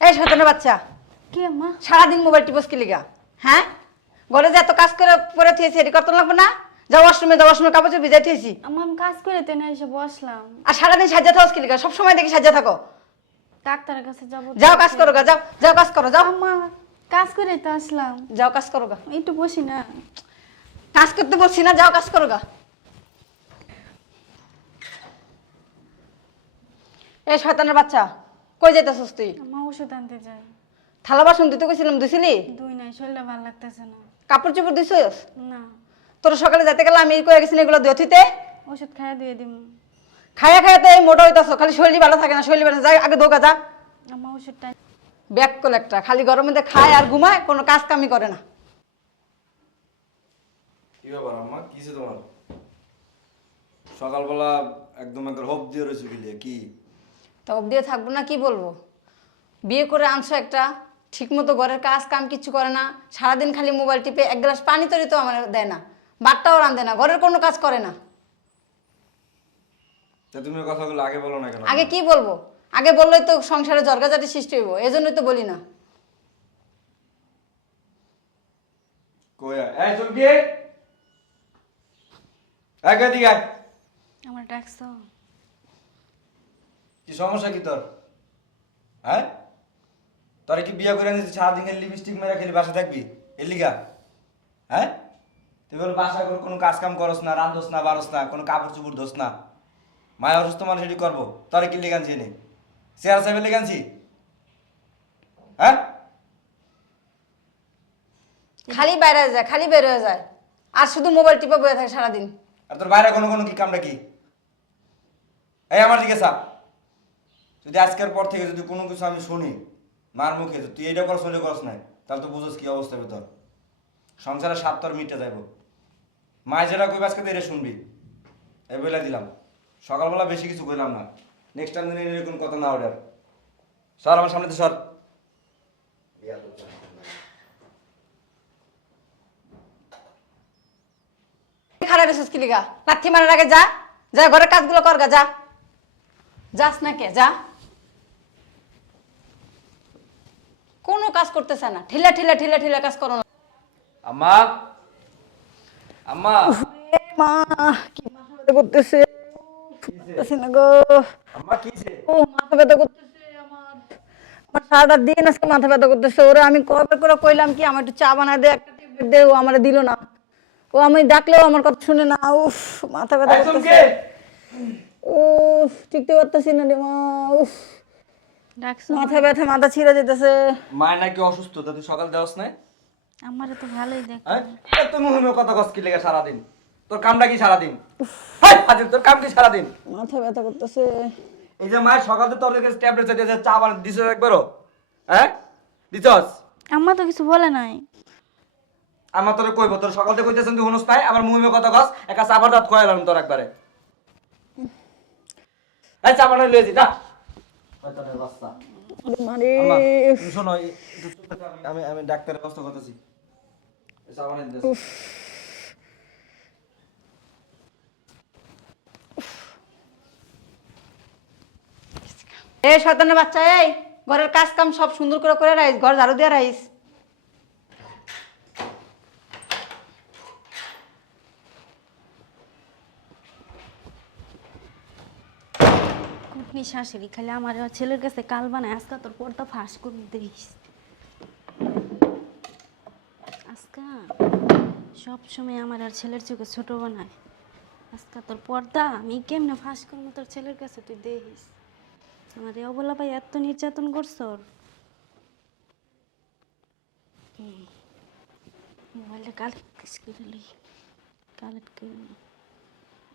এই শতানের বাচ্চা। কি আম্মা? সারাদিন মোবাইল টিপস কি লিগা? হ্যাঁ? ঘরে যে এত কাজ করে পরে থিয়েছি এটি করতে লাগবে না? যাও ওয়াশরুমে যাও ওয়াশরুমে কাপড় চোপড় ভিজাই থিয়েছি। আম্মা আমি কাজ করে তেনে এসে বসলাম। আর সারাদিন সাজা থাকো কি লিগা? সবসময় দেখি সাজা থাকো। ডাক্তারের কাছে যাব যাও কাজ করো গা যাও যাও কাজ করো যাও। আম্মা কাজ করে তো আসলাম। যাও কাজ করো গা। একটু বসি না। কাজ করতে বলছি না যাও কাজ করো গা। এই শয়তানের বাচ্চা। কই যাইতেছস তুই? আম্মা ওষুধ আনতে যাই। থালা বাসন দিতে কইছিলাম দিছিলি দুই নাই শরীরটা ভালো লাগতেছে না। কাপড় চোপড় দিছিস না। তোর সকালে যেতে গেলে আমি কয়ে গেছি না এগুলো দিতে ওষুধ খাইয়া দিয়ে দিম। খায়া খায়া তো এই মোটা হইতাছ খালি শরীর ভালো থাকে না শরীর ভালো যাই আগে দোকা যা। আম্মা ওষুধটা ব্যাক কল একটা খালি গরমের মধ্যে খায় আর ঘুমায় কোনো কাজ কামই করে না। কি ব্যাপার আম্মা কিসে তোমার? সকালবেলা একদম একবার হোপ দিয়ে রয়েছে কি? তা অব্দিও থাকব না কি বলব? বিয়ে করে আনছো একটা ঠিকমতো ঘরের কাজ কাম কিচ্ছু করে না সারাদিন খালি মোবাইল টিপে এক গ্লাস পানি তৈরি তো আমার দেয় না বাটটাও রান্ধে না ঘরের কোনো কাজ করে না। তা তুমি ওই কথাগুলো আগে বলো না কেন? আগে কি বলব? আগে বললেই তো সংসারে জর্গাজাটি সৃষ্টি হইব এই জন্যই তো বলি না। কই আয়? এই এক আয়। আমার ডাকছো? কি সমস্যা কি তোর? হ্যাঁ? তোর কি বিয়ে করে আনিস সারাদিন লিপস্টিক মেরে খেলি বাসা থাকবি? এর লিগা? হ্যাঁ? তুই বল বাসা করে কোনো কাজ কাম করস না রান্ধস না বারস না কোনো কাপড় চুপড় ধোস না। মায়া অসুস্থ মানুষ এটি করব। তোরে কি লিগানছি এনে? চেয়ার সাহেবের লিগানছি হ্যাঁ? খালি বাইরে যায় খালি বের হয়ে যায়। আর শুধু মোবাইল টিপে বয়ে থাকে সারাদিন। আর তোর বাইরে কোনো কোনো কি কামটা কি? এই আমার দিকে চাপ। যদি আজকের পর থেকে যদি কোনো কিছু আমি শুনি, মার মুখে তুই এইটা করছ ওইটা করস নাই, তাহলে তো বুঝোস কি অবস্থা তোর সংসারে সাত তোর মিটে যাইব। মায় যেটা কইবে আজকে তো শুনবি। এই বলে দিলাম। সকালবেলা বেশি কিছু কইলাম না। নেক্সট টাইম দিন এরকম কথা না অর্ডার সর আমার সামনে তো সর খারাপ রেছিস কি লিগা? লাথি মারার আগে যা। যা, ঘরের কাজগুলো কর গা, যা। যাস না কে যা। কোনো কাজ করতেছে না। ঠিলা ঠিলা ঠিলা ঠিলা কাজ করো না। আম্মা। আম্মা। মা কি মাথা ব্যথা করতেছে? করতেছে না গো। আম্মা কিছে ও মাথা ব্যথা করতেছে আমার। আমার সারাটা দিন আজকে মাথা ব্যথা করতেছে। ওরে আমি কবে করে কইলাম কি আমার একটু চা বানায় দে একটা ট্যাবলেট দে ও আমার দিল না। ও আমি ডাকলেও আমার কথা শুনে না। উফ মাথা ব্যথা করতেছে। উফ টিকতে পারতেছি না রে মা উফ। মাথা ব্যথা মাথা ছিঁড়ে যেতেছে। মায় নাকি অসুস্থ তা তুই সকাল দেওয়াস নাই? আমারে তো ভালোই দেখ। হ্যাঁ? এত মুহিমে কথা কস কি লেগে সারাদিন? তোর কামটা কি সারাদিন? হাই তোর কাম কি সারাদিন? মাথা ব্যথা করতেছে। এই যে মায়ের সকাল থেকে তোর কাছে ট্যাবলেট চাইতে চা বান দিছিস একবারও? হ্যাঁ? দিছস? আম্মা তো কিছু বলে নাই। আমার তোর কইব তোর সকাল থেকে কইতেছেন তুই হনুস নাই আবার মুহিমে কথা কস একা চাপার দাঁত খোয়াইলাম তোর একবারে। এই চা বানাই লয়ে যা। আমি- আমি ডাক্তারের ব্যবস্থা করতেছি। এই চা বানাই এ শয়তানের বাচ্চা এই ঘরের কাজ কাম সব সুন্দর করে করে রাইস ঘর ঝাড়ু দিয়ে রাইস। কুটনি শাশুড়ি খালি আমার ছেলের কাছে কাল বানায়, আজকা তোর পর্দা ফাঁস করে দিস। আজকা সব সময় আমার আর ছেলের চোখে ছোট বানায়। আজকা তোর পর্দা, আমি কেমনে ফাঁস করব তোর ছেলের কাছে, তুই দেখিস। আমার এ অবলা ভাই এত নির্যাতন করছ মোবাইলটা কালেক্ট করে কালেক্ট করে।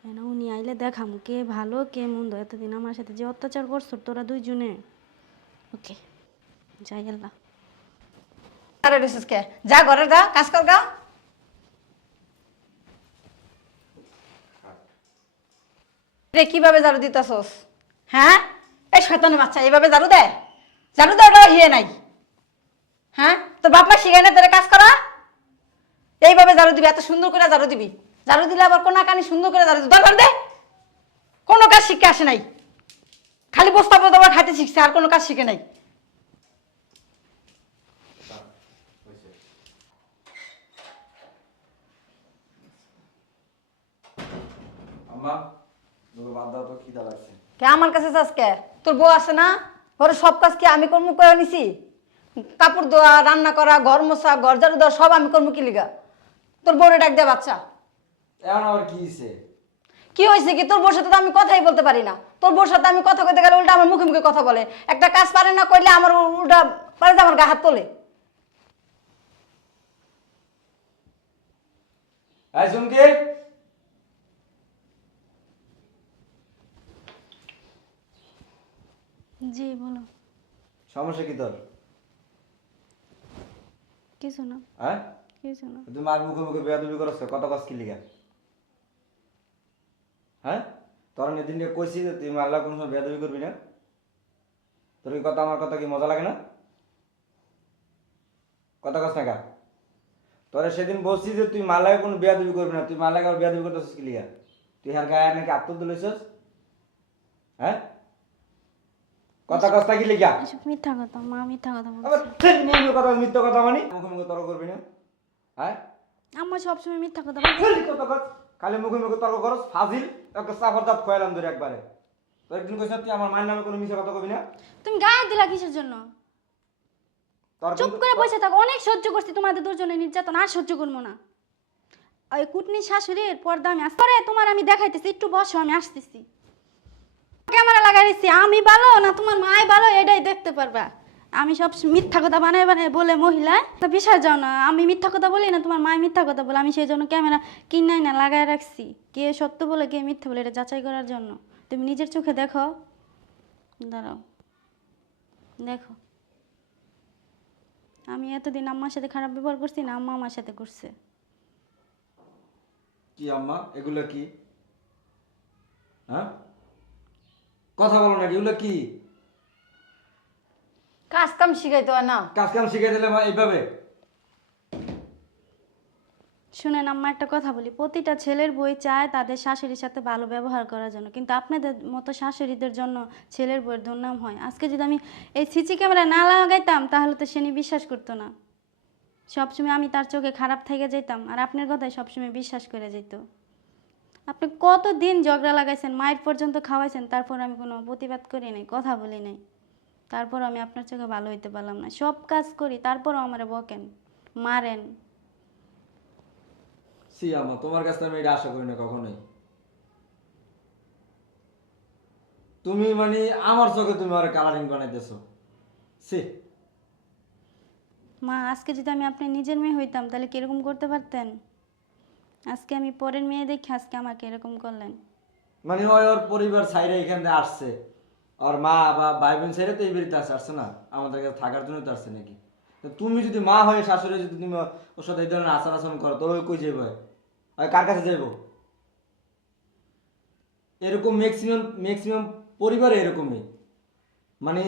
এনে উনি আইলে দেখাম কে ভালো, কে মন্দ? এতদিন আমার সাথে যে অত্যাচার করছ তোরা দুইজনে? ওকে, যাই আল্লাহ। যা ঘরের গা কাজ কর গা। রে, কীভাবে ঝাড়ু দিতাছস? হ্যাঁ? এই শয়তানের বাচ্চা, এইভাবে ঝাড়ু দেয় ঝাড়ু দেওয়াটা হিয়ে নাই। হ্যাঁ? তোর বাপ মা শিখায় না তোর কাজ করা? এইভাবে ঝাড়ু দিবি, এত সুন্দর করে ঝাড়ু দিবি। ঝাড়ু দিলে আবার কোনা কানি সুন্দর করে ঝাড়ু দরকার দে। কোনো কাজ শিখে আসে নাই। খালি বস্তা বস্তা আবার খাইতে শিখছে আর কোনো কাজ শিখে নাই। কে আমার কাছে যাস কে? তোর বউ আছে না? ঘরে সব কাজ কি আমি কর্ম করে নিছি? কাপড় ধোয়া রান্না করা ঘর মশা ঘর ঝাড়ু দেওয়া সব আমি কর্ম কি লিগা? তোর বউরে ডাক দেয়া বাচ্চা। এখন আবার কি হয়েছে কি হয়েছে কি? তোর বউর সাথে তো আমি কথাই বলতে পারি না। তোর বউর সাথে আমি কথা কইতে গেলে উল্টা আমার মুখে মুখে কথা বলে। একটা কাজ পারে না করলে আমার উল্টা পারে আমার গা হাত তোলে। এই জি বলো। সমস্যা কি তোর? কিছু না। হ্যাঁ? কিছু না। তুই মার মুখে মুখে বেয়াদবি করছ কত কষ্ট কি লিগা? হ্যাঁ? তোর নিদিন কইছি যে তুই মারলা কোনো সময় বেয়াদবি করবি না। তোর কি কথা আমার কথা কি মজা লাগে না? কথা কস না কা তোরে সেদিন বলছি যে তুই মালায় কোনো বেয়াদবি করবি না। তুই মালায় আর বেয়াদবি করতেছিস কি লিগা? তুই হার গায়ে নাকি আত্ম তুলেছিস হ্যাঁ? কথা কস্তা কি এসব মিথ্যা কথা মা মিথ্যা কথা আবার ঠিক কথা মিথ্যা কথা মানি? মুখে মুখে তর্ক করবি না। হ্যাঁ? আম্মা সবসময় মিথ্যা কথা বলে কথা কর খালি মুখে মুখে তর্ক করস ফাজিল একটা চাপর দাঁত খোয়ালাম ধরে একবারে। তো একদিন কইছ তুই আমার মায়ের নামে কোনো মিছা কথা কবি না? তুমি গায়ে দিলা কিসের জন্য? চুপ করে বসে থাকো অনেক সহ্য করছি তোমাদের দুজনের নির্যাতন আর সহ্য করব না। ওই কুটনি শাশুড়ির পর্দা আমি পরে তোমার আমি দেখাইতেছি একটু বসো আমি আসতেছি। ক্যামেরা লাগাইছি আমি ভালো না তোমার মায় ভালো এটাই দেখতে পারবা। আমি সব মিথ্যা কথা বানাই বানাই বলে মহিলা, তা বিশ্বাস যাও না আমি মিথ্যা কথা বলি না, তোমার মায় মিথ্যা কথা বলে, আমি সেই জন্য ক্যামেরা কিনাই না লাগাই রাখছি। কে সত্য বলে, কে মিথ্যা বলে, এটা যাচাই করার জন্য। তুমি নিজের চোখে দেখো। দাঁড়াও। দেখো। আমি এতদিন আম্মার সাথে খারাপ ব্যবহার করছি না, আম্মা আমার সাথে করছে। কি আম্মা? এগুলো কি? হ্যাঁ? কথা বলো না এগুলো কি? কাজ কাম শিখাইতে হয় না। কাজ কাম শিখে দিলে মা এইভাবে। শুনেন আম্মা একটা কথা বলি। প্রতিটা ছেলের বই চায় তাদের শাশুড়ির সাথে ভালো ব্যবহার করার জন্য। কিন্তু আপনাদের মতো শাশুড়িদের জন্য ছেলের বইয়ের দুর্নাম হয়। আজকে যদি আমি এই সিসি ক্যামেরা না লাগাইতাম তাহলে তো সেনি বিশ্বাস করতো না। সবসময় আমি তার চোখে খারাপ থেকে যেতাম আর আপনার কথায় সবসময় বিশ্বাস করে যেত আপনি কত দিন ঝগড়া লাগাইছেন মায়ের পর্যন্ত খাওয়াইছেন তারপর আমি কোনো প্রতিবাদ করি নাই কথা বলি নাই। তারপর আমি আপনার চোখে ভালো হইতে পারলাম না। সব কাজ করি তারপরও আমার বকেন মারেন। সি তোমার কাছে আমি এটা আশা করি না কখনোই। তুমি মানে আমার চোখে তুমি আর কালারিং বানাইতেছো। সি। মা আজকে যদি আমি আপনার নিজের মেয়ে হইতাম তাহলে কীরকম করতে পারতেন? আজকে আমি পরের মেয়ে দেখে আজকে আমাকে এরকম করলেন। মানে ওই ওর পরিবার সাইডে এখান থেকে আসছে। আর মা বা ভাই বোন সাইডে তো এই বাড়িতে আসছে আসছে না? আমাদের কাছে থাকার জন্য তো আসছে নাকি? তো তুমি যদি মা হয়ে, শাশুড়ি যদি তুমি ওর সাথে এই ধরনের আচার আচরণ করো তো কই যাইব? আর কার কাছে যাইব? এরকম ম্যাক্সিমাম ম্যাক্সিমাম পরিবারে এরকমই। মানে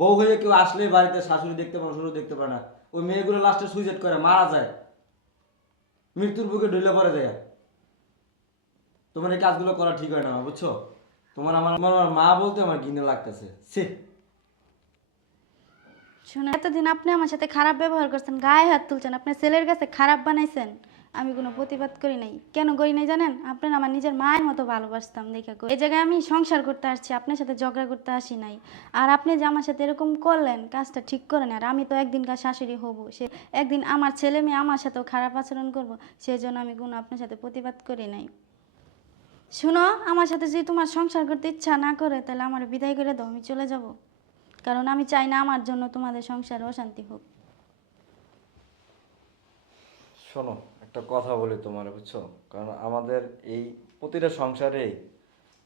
বউ হয়ে কেউ আসলে বাড়িতে শাশুড়ি দেখতে পারে শ্বশুর দেখতে পারে না। ওই মেয়েগুলো লাস্টে সুইসাইড করে, মারা যায়। মৃত্যুর বুকে ঢুলে পড়ে যায়। তোমার এই কাজগুলো করা ঠিক হয় না, বুঝছ? তোমার আমার আমার মা বলতে আমার ঘিনে লাগতেছে। সে শুনে এতদিন আপনি আমার সাথে খারাপ ব্যবহার করছেন, গায়ে হাত তুলছেন আপনার ছেলের কাছে খারাপ বানাইছেন। আমি কোনো প্রতিবাদ করি নাই। কেন করি নাই জানেন? আপনার আমার নিজের মায়ের মতো ভালোবাসতাম, দেখে করি। এই জায়গায় আমি সংসার করতে আসছি, আপনার সাথে ঝগড়া করতে আসি নাই। আর আপনি যে আমার সাথে এরকম করলেন, কাজটা ঠিক করেন আর আমি তো একদিনকার শাশুড়ি হব, সে একদিন আমার ছেলে মেয়ে আমার সাথেও খারাপ আচরণ করব সেই জন্য আমি কোনো আপনার সাথে প্রতিবাদ করি নাই। শুনো, আমার সাথে যদি তোমার সংসার করতে ইচ্ছা না করে, তাহলে আমার বিদায় করে দাও, আমি চলে যাব। কারণ আমি চাই না আমার জন্য তোমাদের সংসারে অশান্তি হোক। শোনো, একটা কথা বলি তোমার, বুঝছ? কারণ আমাদের এই প্রতিটা সংসারে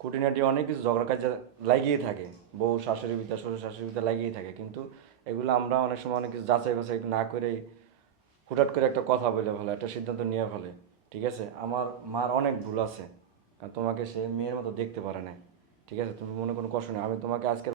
খুঁটিনাটি অনেক কিছু ঝগড়া কাজে লাগিয়েই থাকে। বউ, শাশুড়ি পিতা শ্বশুর, শাশুড়ি পিতা লাগিয়েই থাকে। কিন্তু এগুলো আমরা অনেক সময় অনেক কিছু যাচাই বাছাই না করে হুটাট করে একটা কথা বলে ফেলে একটা সিদ্ধান্ত নিয়ে ফেলে ঠিক আছে? আমার মার অনেক ভুল আছে। তোমাকে সে মেয়ের মতো দেখতে পারে না ঠিক আছে? তুমি মনে কোনো কষ্ট নেই। আমি তোমাকে আজকে